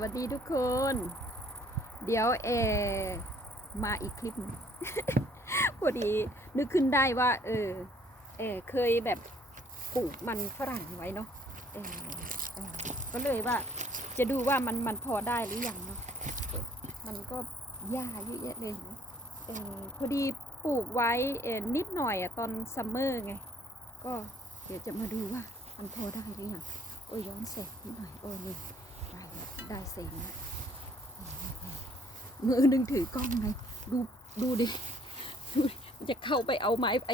วัสดีทุกคน เดี๋ยวเอมาอีกคลิปพอดีนึกขึ้นได้ว่า เออเอเคยแบบปลูกมันฝรั่งไว้เนาะก็เลยว่าจะดูว่ามันมันพอได้หรือยังเนาะมันก็หญ้าเยอะแยะเลยเนอะเออพอดีปลูกไว้เอนิดหน่อยอะตอนซัมเมอร์ไง ก็เดี๋ยวจะมาดูว่ามันพอได้หรือยังโอ้ยย้อนแสงนิดหน่อยโอ้ยนี่ ได้ได้แสงแล้วมือหนึ่งถือกล้องไงดูดูดิดูจะเข้าไปเอาไม้ไอ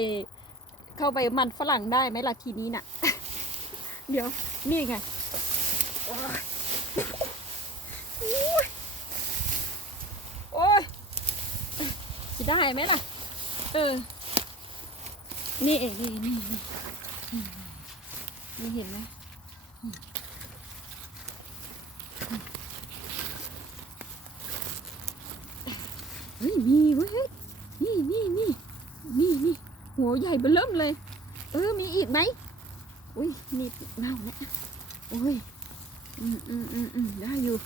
เข้าไปมันฝรั่งได้ไหมล่ะทีนี้น่ะ เดี๋ยวนี่ไงโอ้ยโอ้ยโอ้ยจะได้ไหมล่ะ เออ นี่เองนี่นี่นี่เห็นไหมอืม เฮ้ยมีเว้ยนี่นี่นี่นี่นี่หัวใหญ่เบอเริ่มเลย เออมีอีกไหมอุ้ยนี่เน่าแล้วโอ้ยอืมอืมอืมอืมได้อยู่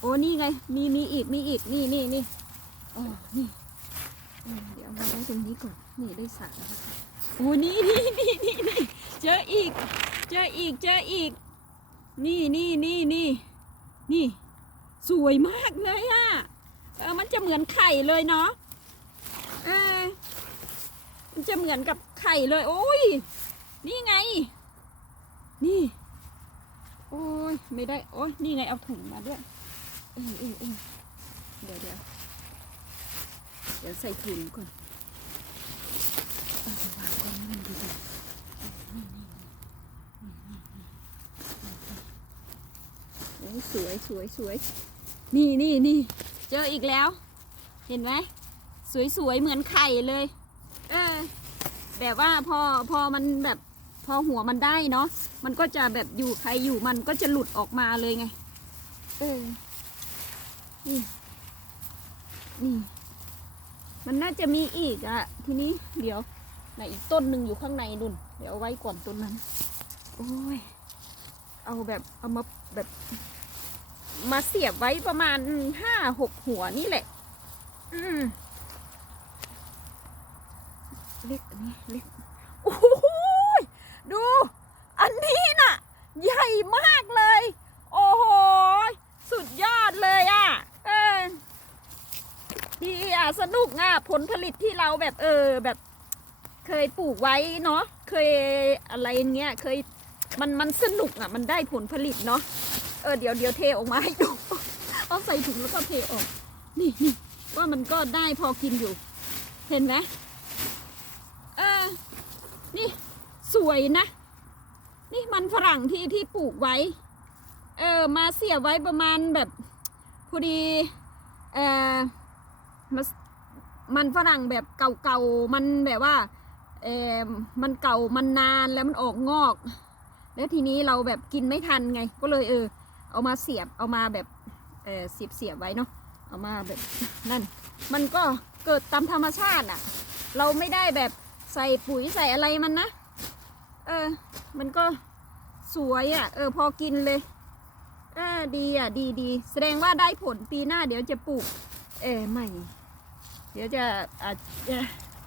โอ้นี่ไง มีมีอีกมีอีกนี่นี่นี่อ๋อนี่เดี๋ยวเอามาไว้ตรงนี้ก่อนนี่ได้สามโอ้นี่นี่นี่นี่นี่เจออีก เจออีกเจออีก นี่นี่นี่นี่นี่ สวยมากเลยอะ เออ มันจะเหมือนไข่เลยเนาะเออมันจะเหมือนกับไข่เลย โอ้ย นี่ไง นี่ โอ้ย ไม่ได้ โอ้ย นี่ไง เอาถุงมาด้วย เออเออเออเดี๋ยวเดี๋ยวเดี๋ยวใส่ถุงก่อนเอาวางกอนให้มันดีๆโอ้ยสวยสวยสวย นี่นี่นี่ เจออีกแล้ว เห็นไหมสวยสวยเหมือนไข่เลย เออ แบบว่าพอพอมันแบบพอหัวมันได้เนาะมันก็จะแบบอยู่ใครอยู่มันก็จะหลุดออกมาเลยไง เออ นี่ นี่ มันน่าจะมีอีกอะทีนี้เดี๋ยวไหนอีกต้นหนึ่งอยู่ข้างในนุ่น เดี๋ยวเอาไว้ก่อนต้นนั้น โอ้ย เอาแบบเอามาแบบ มาเสียบไว้ประมาณห้าหกหัวนี่แหละ อืมเล็กนี้เล็กโอ้โหยดู อันนี้น่ะ ใหญ่มากเลย โอ้โห สุดยอดเลยอะเออดีอะ สนุกอะ ผลผลิตที่เราแบบเออแบบ เคยปลูกไว้เนาะ เคยอะไรเงี้ย เคยมันมันสนุกอะ มันได้ผลผลิตเนาะ เออเดี๋ยวเดี๋ยวเทออกมาให้ดูเอาใส่ถุงแล้วก็เทออก นี่นี่ว่ามันก็ได้พอกินอยู่ เห็นไหมเออนี่สวยนะ นี่มันฝรั่งที่ที่ปลูกไว้ เออมาเสียไว้ประมาณแบบพอดีเออมันมันฝรั่งแบบเก่าๆ มันแบบว่า เออมันเก่า มันนานแล้วมันออกงอก แล้วทีนี้เราแบบกินไม่ทันไง ก็เลยเออ เอามาเสียบเอามาแบบเออเสียบเสียบไว้เนาะเอามาแบบนั่น มันก็เกิดตามธรรมชาติอะเราไม่ได้แบบใส่ปุ๋ยใส่อะไรมันนะเออ มันก็สวยอะ เออพอกินเลยเออดีอะดีดีแสดงว่าได้ผลปีหน้าเดี๋ยวจะปลูก เออไม่ เดี๋ยวจะอาจจะ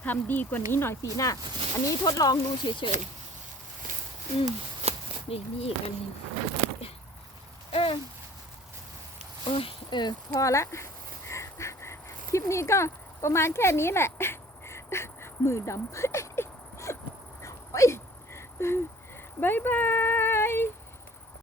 ทำดีกว่านี้หน่อยปีหน้า อันนี้ทดลองดูเฉยๆอืมนี่นี่อีกอันนึง เออโอ้ยเออ พอละคลิปนี้ก็ประมาณแค่นี้แหละ มือดำโอ้ยบายบา